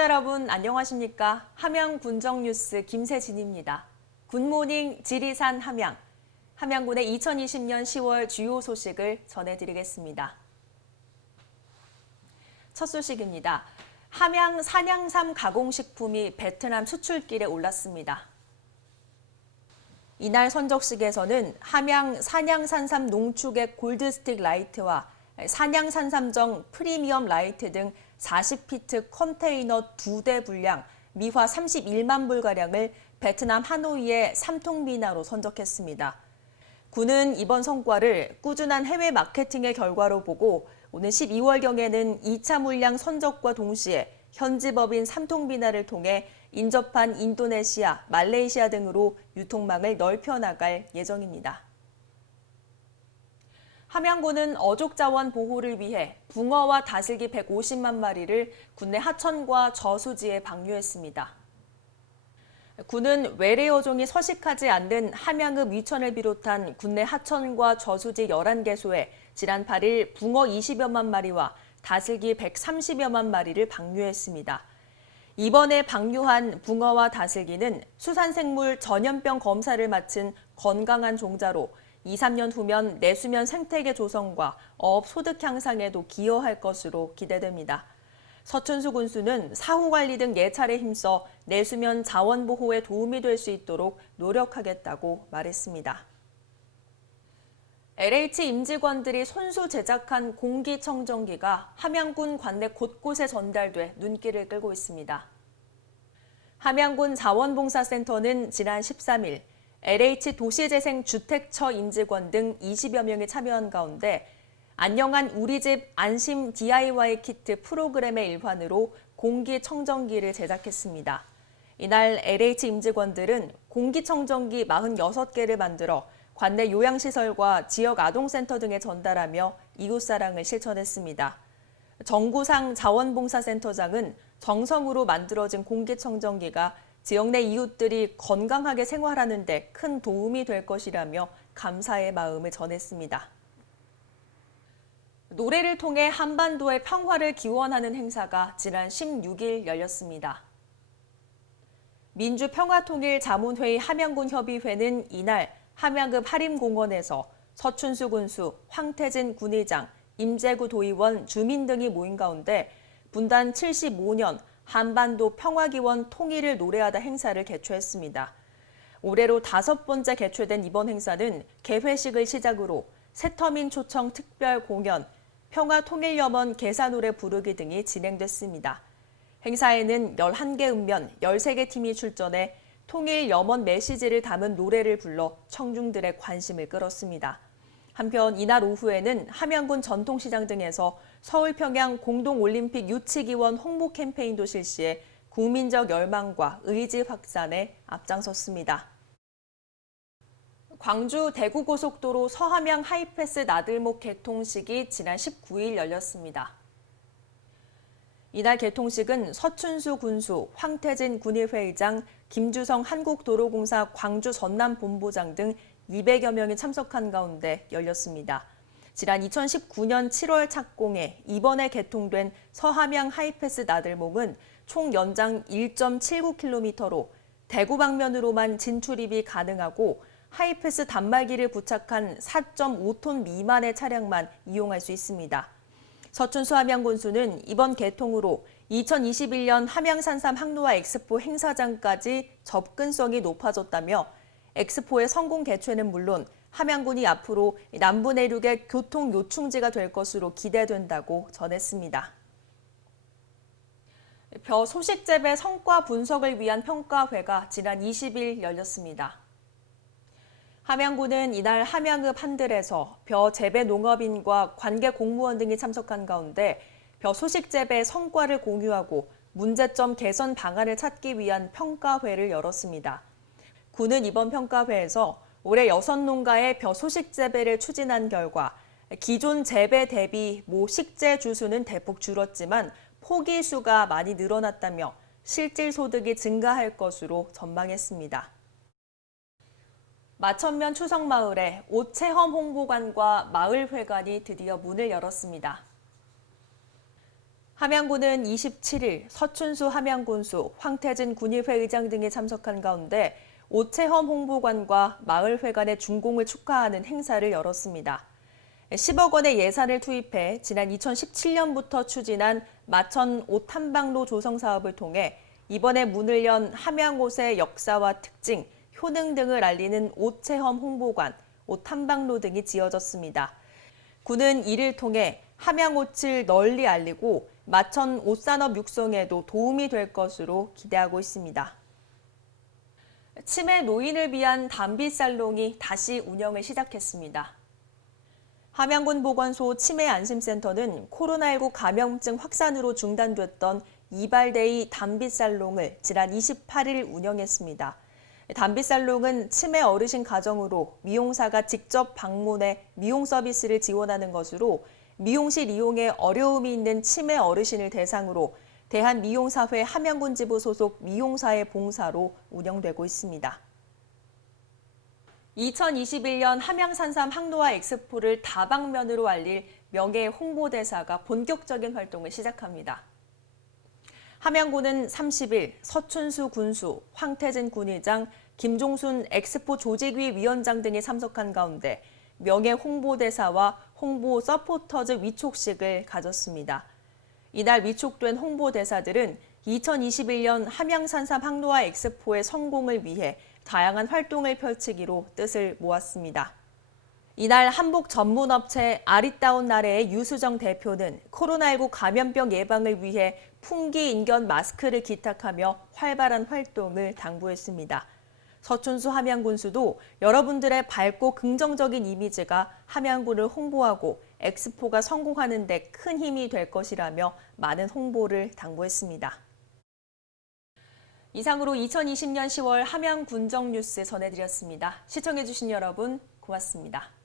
시청자 여러분 안녕하십니까? 함양 군정뉴스 김세진입니다. 굿모닝 지리산 함양. 함양군의 2020년 10월 주요 소식을 전해드리겠습니다. 첫 소식입니다. 함양 산양삼 가공식품이 베트남 수출길에 올랐습니다. 이날 선적식에서는 함양 산양산삼 농축액 골드스틱 라이트와 산양산삼정 프리미엄 라이트 등 40피트 컨테이너 2대 분량 미화 31만 불가량을 베트남 하노이의 3통 미나로 선적했습니다. 군은 이번 성과를 꾸준한 해외 마케팅의 결과로 보고 오는 12월경에는 2차 물량 선적과 동시에 현지 법인 3통 미나를 통해 인접한 인도네시아, 말레이시아 등으로 유통망을 넓혀 나갈 예정입니다. 함양군은 어족 자원 보호를 위해 붕어와 다슬기 150만 마리를 군내 하천과 저수지에 방류했습니다. 군은 외래 어종이 서식하지 않는 함양읍 위천을 비롯한 군내 하천과 저수지 11개소에 지난 8일 붕어 20여만 마리와 다슬기 130여만 마리를 방류했습니다. 이번에 방류한 붕어와 다슬기는 수산생물 전염병 검사를 마친 건강한 종자로 2, 3년 후면 내수면 생태계 조성과 어업 소득 향상에도 기여할 것으로 기대됩니다. 서춘수 군수는 사후 관리 등 예찰에 힘써 내수면 자원 보호에 도움이 될 수 있도록 노력하겠다고 말했습니다. LH 임직원들이 손수 제작한 공기청정기가 함양군 관내 곳곳에 전달돼 눈길을 끌고 있습니다. 함양군 자원봉사센터는 지난 13일 LH 도시재생주택처 임직원 등 20여 명이 참여한 가운데 안녕한 우리집 안심 DIY 키트 프로그램의 일환으로 공기청정기를 제작했습니다. 이날 LH 임직원들은 공기청정기 46개를 만들어 관내 요양시설과 지역 아동센터 등에 전달하며 이웃사랑을 실천했습니다. 정구상 자원봉사센터장은 정성으로 만들어진 공기청정기가 지역 내 이웃들이 건강하게 생활하는 데 큰 도움이 될 것이라며 감사의 마음을 전했습니다. 노래를 통해 한반도의 평화를 기원하는 행사가 지난 16일 열렸습니다. 민주평화통일자문회의 함양군 협의회는 이날 함양읍 하림공원에서 서춘수 군수, 황태진 군의장, 임재구 도의원, 주민 등이 모인 가운데 분단 75년 한반도 평화기원 통일을 노래하다 행사를 개최했습니다. 올해로 5번째 개최된 이번 행사는 개회식을 시작으로 새터민 초청 특별 공연, 평화통일염원 개사노래 부르기 등이 진행됐습니다. 행사에는 11개 읍면 13개 팀이 출전해 통일염원 메시지를 담은 노래를 불러 청중들의 관심을 끌었습니다. 한편 이날 오후에는 함양군 전통시장 등에서 서울평양 공동올림픽 유치기원 홍보 캠페인도 실시해 국민적 열망과 의지 확산에 앞장섰습니다. 광주 대구고속도로 서함양 하이패스 나들목 개통식이 지난 19일 열렸습니다. 이날 개통식은 서춘수 군수, 황태진 군의회의장, 김주성 한국도로공사 광주 전남본부장 등 200여 명이 참석한 가운데 열렸습니다. 지난 2019년 7월 착공해 이번에 개통된 서함양 하이패스 나들목은 총 연장 1.79km로 대구 방면으로만 진출입이 가능하고 하이패스 단말기를 부착한 4.5톤 미만의 차량만 이용할 수 있습니다. 서춘수 함양군수는 이번 개통으로 2021년 함양산삼 항로화 엑스포 행사장까지 접근성이 높아졌다며 엑스포의 성공 개최는 물론 함양군이 앞으로 남부 내륙의 교통 요충지가 될 것으로 기대된다고 전했습니다. 벼 소식 재배 성과 분석을 위한 평가회가 지난 20일 열렸습니다. 함양군은 이날 함양읍 한들에서 벼 재배 농업인과 관계 공무원 등이 참석한 가운데 벼 소식 재배 성과를 공유하고 문제점 개선 방안을 찾기 위한 평가회를 열었습니다. 군은 이번 평가회에서 올해 6농가의 벼 소식 재배를 추진한 결과 기존 재배 대비 모 식재 주수는 대폭 줄었지만 포기 수가 많이 늘어났다며 실질 소득이 증가할 것으로 전망했습니다. 마천면 추석마을에 오체험 홍보관과 마을회관이 드디어 문을 열었습니다. 함양군은 27일 서춘수 함양군수, 황태진 군의회 의장 등이 참석한 가운데 오채험 홍보관과 마을회관의 준공을 축하하는 행사를 열었습니다. 10억 원의 예산을 투입해 지난 2017년부터 추진한 마천 옷탐방로 조성 사업을 통해 이번에 문을 연 함양옷의 역사와 특징, 효능 등을 알리는 옷체험 홍보관, 옷탐방로 등이 지어졌습니다. 군은 이를 통해 함양옷을 널리 알리고 마천 옷산업 육성에도 도움이 될 것으로 기대하고 있습니다. 치매 노인을 위한 담비살롱이 다시 운영을 시작했습니다. 함양군 보건소 치매안심센터는 코로나19 감염증 확산으로 중단됐던 이발데이 담비살롱을 지난 28일 운영했습니다. 담비살롱은 치매 어르신 가정으로 미용사가 직접 방문해 미용 서비스를 지원하는 것으로 미용실 이용에 어려움이 있는 치매 어르신을 대상으로 대한미용사회 함양군 지부 소속 미용사의 봉사로 운영되고 있습니다. 2021년 함양산삼 항노화 엑스포를 다방면으로 알릴 명예 홍보대사가 본격적인 활동을 시작합니다. 함양군은 30일 서춘수 군수, 황태진 군의장, 김종순 엑스포 조직위 위원장 등이 참석한 가운데 명예 홍보대사와 홍보 서포터즈 위촉식을 가졌습니다. 이날 위촉된 홍보대사들은 2021년 함양산삼 항노화 엑스포의 성공을 위해 다양한 활동을 펼치기로 뜻을 모았습니다. 이날 한복 전문업체 아리따운 나래의 유수정 대표는 코로나19 감염병 예방을 위해 풍기 인견 마스크를 기탁하며 활발한 활동을 당부했습니다. 서춘수 함양군수도 여러분들의 밝고 긍정적인 이미지가 함양군을 홍보하고 엑스포가 성공하는 데 큰 힘이 될 것이라며 많은 홍보를 당부했습니다. 이상으로 2020년 10월 함양군정 뉴스 전해드렸습니다. 시청해주신 여러분 고맙습니다.